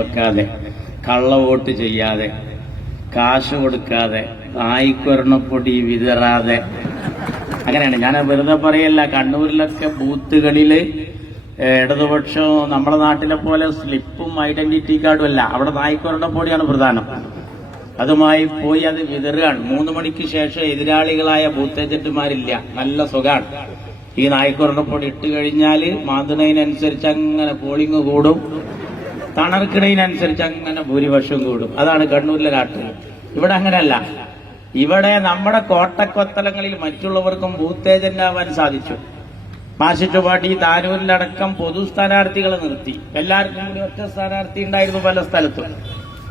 വെക്കാതെ കള്ള വോട്ട് ചെയ്യാതെ കാശ് കൊടുക്കാതെ നായിക്കൊരണപ്പൊടി വിതറാതെ. അങ്ങനെയാണ്. ഞാൻ വെറുതെ പറയല്ല കണ്ണൂരിലൊക്കെ ബൂത്തുകളിൽ ഇടതുപക്ഷം നമ്മുടെ നാട്ടിലെ പോലെ സ്ലിപ്പും ഐഡന്റിറ്റി കാർഡും അല്ല. അവിടെ നായിക്കൊരണപ്പൊടിയാണ് പ്രധാനം. അതുമായി പോയി അത് വിതറുകയാണ്. മൂന്ന് മണിക്ക് ശേഷം എതിരാളികളായ ബൂത്ത് ഏജന്റുമാരില്ല. നല്ല സുഖാണ്. ഈ നായ്ക്കുറപ്പൊടി ഇട്ട് കഴിഞ്ഞാൽ മാതുണതിനനുസരിച്ച് അങ്ങനെ പോളിംഗ് കൂടും. തണർക്കിടയിനനുസരിച്ച് അങ്ങനെ ഭൂരിപക്ഷം കൂടും. അതാണ് കണ്ണൂരിലെ രാഷ്ട്രീയം ഇവിടെ അങ്ങനെയല്ല. ഇവിടെ നമ്മുടെ കോട്ടക്കൊത്തലങ്ങളിൽ മറ്റുള്ളവർക്കും ഭൂത്തേജനാവാൻ സാധിച്ചു. മാഷിറ്റ് പാർട്ടി താനൂരിലടക്കം പൊതു സ്ഥാനാർത്ഥികളെ നിർത്തി. എല്ലാവർക്കും കൂടി ഒറ്റ സ്ഥാനാർത്ഥി ഉണ്ടായിരുന്നു പല സ്ഥലത്തും.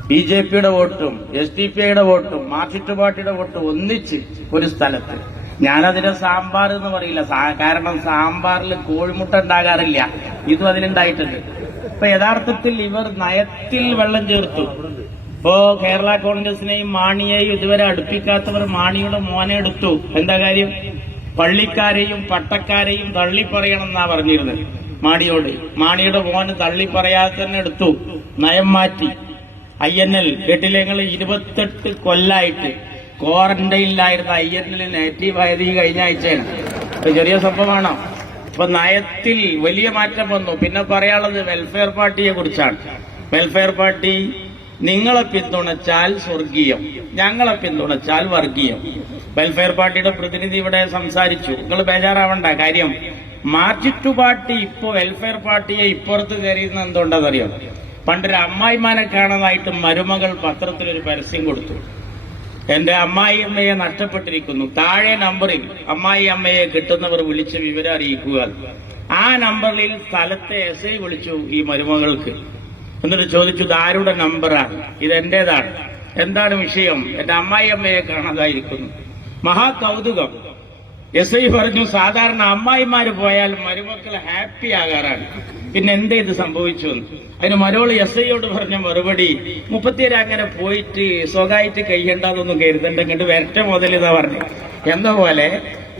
ബി ജെ പിയുടെ വോട്ടും എസ് ഡി പി ഐയുടെ വോട്ടും മാർക്സിസ്റ്റ് പാർട്ടിയുടെ വോട്ടും ഒന്നിച്ച് ഒരു സ്ഥലത്ത്. ഞാനതിനെ സാമ്പാർ എന്ന് പറയില്ല. കാരണം സാമ്പാറിൽ കോഴിമുട്ട ഉണ്ടാകാറില്ല. ഇതും അതിലുണ്ടായിട്ടുണ്ട്. ഇപ്പൊ യഥാർത്ഥത്തിൽ ഇവർ നയത്തിൽ വെള്ളം ചേർത്തു. ഇപ്പോ കേരള കോൺഗ്രസിനെയും മാണിയെയും ഇതുവരെ അടുപ്പിക്കാത്തവർ മാണിയുടെ മോനെ എടുത്തു. എന്താ കാര്യം? പള്ളിക്കാരെയും പട്ടക്കാരെയും തള്ളിപ്പറയണമെന്നാ പറഞ്ഞിരുന്നത് മാണിയോട്. മാണിയുടെ മോന് തള്ളിപ്പറയാതെ തന്നെ എടുത്തു. നയം മാറ്റി. ഐ എൻ എൽ കേട്ടില്ലേ നിങ്ങൾ ഇരുപത്തെട്ട് കൊല്ലായിട്ട് ക്വാറന്റൈനിലായിരുന്ന ഐ എൻ എൽ നെഗറ്റീവ് ആയത് ഈ കഴിഞ്ഞ ആഴ്ചയാണ്. ചെറിയ സംഭവമാണോ? ഇപ്പൊ നയത്തിൽ വലിയ മാറ്റം വന്നു. പിന്നെ പറയാനുള്ളത് വെൽഫെയർ പാർട്ടിയെ കുറിച്ചാണ്. വെൽഫെയർ പാർട്ടി നിങ്ങളെ പിന്തുണച്ചാൽ സ്വർഗീയം ഞങ്ങളെ പിന്തുണച്ചാൽ വർഗീയം. വെൽഫെയർ പാർട്ടിയുടെ പ്രതിനിധി ഇവിടെ സംസാരിച്ചു. നിങ്ങൾ ബേജാറാവണ്ട കാര്യം മാർജിറ്റു പാർട്ടി ഇപ്പോ വെൽഫെയർ പാർട്ടിയെ ഇപ്പുറത്ത് കയറിയുന്ന എന്തുകൊണ്ടെന്നറിയോ? പണ്ടൊരു അമ്മായിമാനെ കാണാനായിട്ട് മരുമകൾ പത്രത്തിൽ ഒരു പരസ്യം കൊടുത്തു. എന്റെ അമ്മായി അമ്മയെ നഷ്ടപ്പെട്ടിരിക്കുന്നു. താഴെ നമ്പറിൽ അമ്മായി അമ്മയെ കിട്ടുന്നവർ വിളിച്ച് വിവരം അറിയിക്കുക. ആ നമ്പറിൽ സ്ഥലത്തെ എസ് ഐ വിളിച്ചു ഈ മരുമകൾക്ക്. എന്നിട്ട് ചോദിച്ചു ഇതാരുടെ നമ്പറാണ്? ഇത് എന്റേതാണ്? എന്താണ് വിഷയം? എന്റെ അമ്മായി അമ്മയെ കാണാതായിരിക്കുന്നു. മഹാകൗതുകം. എസ് ഐ പറഞ്ഞു സാധാരണ അമ്മായിമാര് പോയാൽ മരുമക്കൾ ഹാപ്പി ആകാറാണ്. പിന്നെ എന്തേ ഇത് സംഭവിച്ചു? അതിന് മരോൾ എസ് ഐയോട് പറഞ്ഞ മറുപടി മുപ്പത്തിയേര് അങ്ങനെ പോയിട്ട് സ്വകായിട്ട് കഴിയേണ്ടതൊന്നും കരുതണ്ട ഇങ്ങോട്ട് വരട്ടെ മുതൽ ഇതാ പറഞ്ഞു. എന്ന പോലെ?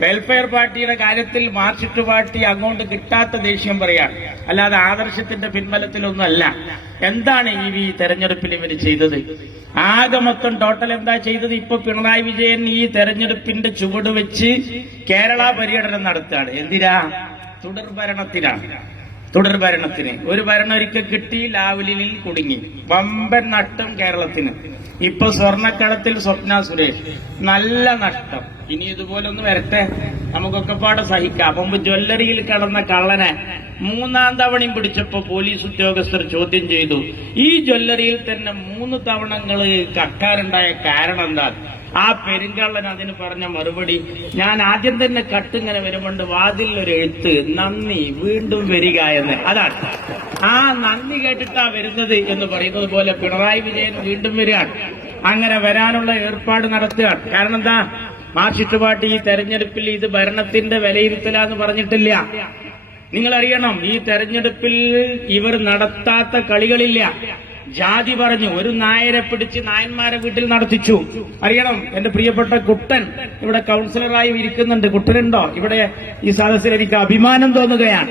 വെൽഫെയർ പാർട്ടിയുടെ കാര്യത്തിൽ മാർച്ചിട്ട് പാർട്ടി അങ്ങോട്ട് കിട്ടാത്ത ദേഷ്യം പറയാം. അല്ലാതെ ആദർശത്തിന്റെ പിൻബലത്തിലൊന്നുമല്ല. എന്താണ് ഈ തെരഞ്ഞെടുപ്പിൽ ഇവർ ചെയ്തത്? ആകെ മൊത്തം ടോട്ടൽ എന്താ ചെയ്തത്? ഇപ്പൊ പിണറായി വിജയൻ ഈ തെരഞ്ഞെടുപ്പിന്റെ ചുവട് വെച്ച് കേരള പര്യടനം നടത്തുകയാണ്. എന്തിനാ? തുടർഭരണത്തിനാണ്. തുടർഭരണത്തിന് ഒരു ഭരണം ഒരിക്കൽ കിട്ടി ലാവലിനിൽ കുടുങ്ങി. വമ്പൻ നഷ്ടം കേരളത്തിന്. ഇപ്പൊ സ്വർണക്കടത്തിൽ സ്വപ്ന സുരേഷ്. നല്ല നഷ്ടം. ഇനി ഇതുപോലെ ഒന്ന് വരട്ടെ. നമുക്കൊക്കെ പാടെ സഹിക്കാം. മുമ്പ് ജ്വല്ലറിയിൽ കടന്ന കള്ളനെ മൂന്നാം തവണയും പിടിച്ചപ്പോ പോലീസ് ഉദ്യോഗസ്ഥർ ചോദ്യം ചെയ്തു. ഈ ജ്വല്ലറിയിൽ തന്നെ മൂന്ന് തവണങ്ങൾ കക്കാരുണ്ടായ കാരണം എന്താ ആ പെരുങ്കള്ളൻ അതിന് പറഞ്ഞ മറുപടി ഞാൻ ആദ്യം തന്നെ കട്ടിങ്ങനെ വരുമ്പോണ്ട് വാതിൽ ഒരു എഴുത്ത് നന്ദി വീണ്ടും വരിക എന്ന്. അതാണ്. ആ നന്ദി കേട്ടിട്ടാ വരുന്നത് എന്ന് പറയുന്നത് പോലെ പിണറായി വിജയൻ വീണ്ടും വരികയാണ്. അങ്ങനെ വരാനുള്ള ഏർപ്പാട് നടത്തുകയാണ്. കാരണം എന്താ? മാർക്സിസ്റ്റ് പാർട്ടി ഈ തെരഞ്ഞെടുപ്പിൽ ഇത് ഭരണത്തിന്റെ വിലയിരുത്തലാന്ന് പറഞ്ഞിട്ടില്ല. നിങ്ങൾ അറിയണം ഈ തെരഞ്ഞെടുപ്പിൽ ഇവർ നടത്താത്ത കളികളില്ല. ജാതി പറഞ്ഞു ഒരു നായരെ പിടിച്ച് നായന്മാരെ വീട്ടിൽ നടത്തിച്ചു. അറിയണം എന്റെ പ്രിയപ്പെട്ട കുട്ടൻ ഇവിടെ കൗൺസിലറായി ഇരിക്കുന്നുണ്ട്. കുട്ടനുണ്ടോ? ഇവിടെ ഈ സദസ്സിൽ എനിക്ക് അഭിമാനം തോന്നുകയാണ്.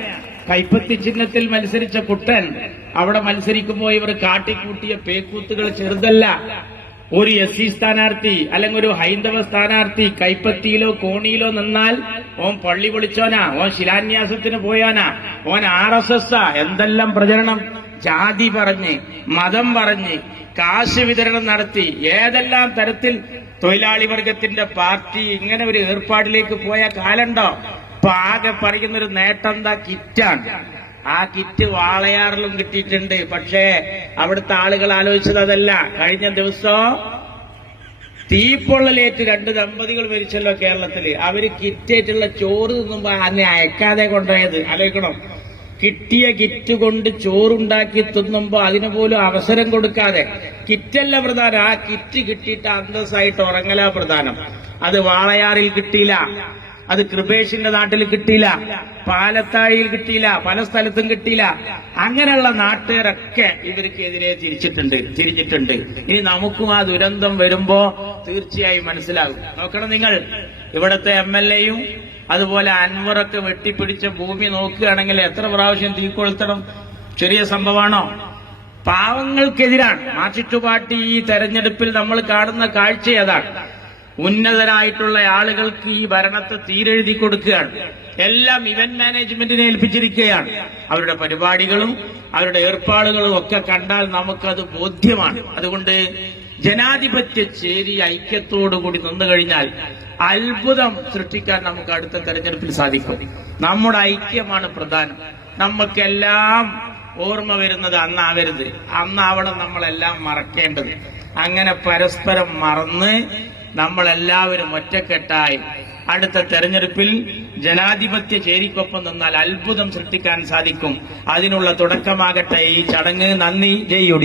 കൈപ്പത്തി ചിഹ്നത്തിൽ മത്സരിച്ച കുട്ടൻ അവിടെ മത്സരിക്കുമ്പോൾ ഇവർ കാട്ടിക്കൂട്ടിയ പേക്കൂത്തുകൾ ചെറുതല്ല. ഒരു എസ് സി സ്ഥാനാർത്ഥി അല്ലെങ്കിൽ ഒരു ഹൈന്ദവ സ്ഥാനാർത്ഥി കൈപ്പത്തിയിലോ കോണിയിലോ നിന്നാൽ ഓൻ പള്ളി പൊളിച്ചോനാ ഓൻ ശിലാന്യാസത്തിന് പോയാനാ ഓൻ ആർ എസ് എസ് എന്തെല്ലാം പ്രചരണം? ജാതി പറഞ്ഞ് മതം പറഞ്ഞ് കാശ് വിതരണം നടത്തി ഏതെല്ലാം തരത്തിൽ തൊഴിലാളി വർഗത്തിന്റെ പാർട്ടി ഇങ്ങനെ ഒരു ഏർപ്പാടിലേക്ക് പോയ കാലുണ്ടോ? ഇപ്പൊ ആകെ പറയുന്ന ഒരു നേട്ടം എന്താ കിറ്റാണ്. ആ കിറ്റ് വാളയാറിലും കിട്ടിയിട്ടുണ്ട്. പക്ഷേ അവിടുത്തെ ആളുകൾ ആലോചിച്ചത് അതല്ല. കഴിഞ്ഞ ദിവസം തീപ്പൊള്ളലേറ്റ് രണ്ട് ദമ്പതികൾ മരിച്ചല്ലോ കേരളത്തിൽ അവർ കിറ്റേറ്റുള്ള ചോറ് തിന്നുമ്പോ അന്നെ അയക്കാതെ കൊണ്ടുപോയത്. ആലോചിക്കണം? കിട്ടിയ കിറ്റ് കൊണ്ട് ചോറുണ്ടാക്കി തിന്നുമ്പോ അതിനു പോലും അവസരം കൊടുക്കാതെ കിറ്റല്ല പ്രധാനം. ആ കിറ്റ് കിട്ടിയിട്ട് അന്തസ്സായിട്ട് ഉറങ്ങല പ്രധാനം. അത് വാളയാറിൽ കിട്ടിയില്ല. അത് കൃപേഷിന്റെ നാട്ടിൽ കിട്ടിയില്ല. പാലത്താഴിയിൽ കിട്ടിയില്ല. പല സ്ഥലത്തും കിട്ടിയില്ല. അങ്ങനെയുള്ള നാട്ടുകാരൊക്കെ ഇവർക്കെതിരെ തിരിച്ചിട്ടുണ്ട്. തിരിഞ്ഞിട്ടുണ്ട്. ഇനി നമുക്കും ആ ദുരന്തം വരുമ്പോ തീർച്ചയായും മനസ്സിലാകും. നോക്കണം നിങ്ങൾ. ഇവിടുത്തെ എം എൽ എയും അതുപോലെ അൻവറൊക്കെ വെട്ടിപ്പിടിച്ച ഭൂമി നോക്കുകയാണെങ്കിൽ എത്ര പ്രാവശ്യം തീക്കൊളുത്തണം ചെറിയ സംഭവമാണോ? പാവങ്ങൾക്കെതിരാണ്. മാർക്സിസ്റ്റ് പാർട്ടി ഈ തെരഞ്ഞെടുപ്പിൽ നമ്മൾ കാണുന്ന കാഴ്ച അതാണ് ഉന്നതരായിട്ടുള്ള ആളുകൾക്ക് ഈ ഭരണത്തെ തീരെഴുതി കൊടുക്കുകയാണ്. എല്ലാം ഇവന്റ് മാനേജ്മെന്റിനെ ഏൽപ്പിച്ചിരിക്കുകയാണ്. അവരുടെ പരിപാടികളും അവരുടെ ഏർപ്പാടുകളും ഒക്കെ കണ്ടാൽ നമുക്കത് ബോധ്യമാണ്. അതുകൊണ്ട് ജനാധിപത്യ ചേരി ഐക്യത്തോടുകൂടി നിന്നു കഴിഞ്ഞാൽ അത്ഭുതം സൃഷ്ടിക്കാൻ നമുക്ക് അടുത്ത തെരഞ്ഞെടുപ്പിൽ സാധിക്കും. നമ്മുടെ ഐക്യമാണ് പ്രധാനം. നമുക്കെല്ലാം ഓർമ്മ വരുന്നത് അന്നാവരുത്. അന്നാവണം നമ്മളെല്ലാം മറക്കേണ്ടത്. അങ്ങനെ പരസ്പരം മറന്ന് നമ്മളെല്ലാവരും ഒറ്റക്കെട്ടായി. അടുത്ത തെരഞ്ഞെടുപ്പിൽ ജനാധിപത്യ ചേരിക്കൊപ്പം നിന്നാൽ അത്ഭുതം സൃഷ്ടിക്കാൻ സാധിക്കും. അതിനുള്ള തുടക്കമാകട്ടെ ഈ ചടങ്ങ്. നന്ദി. ജയ് യു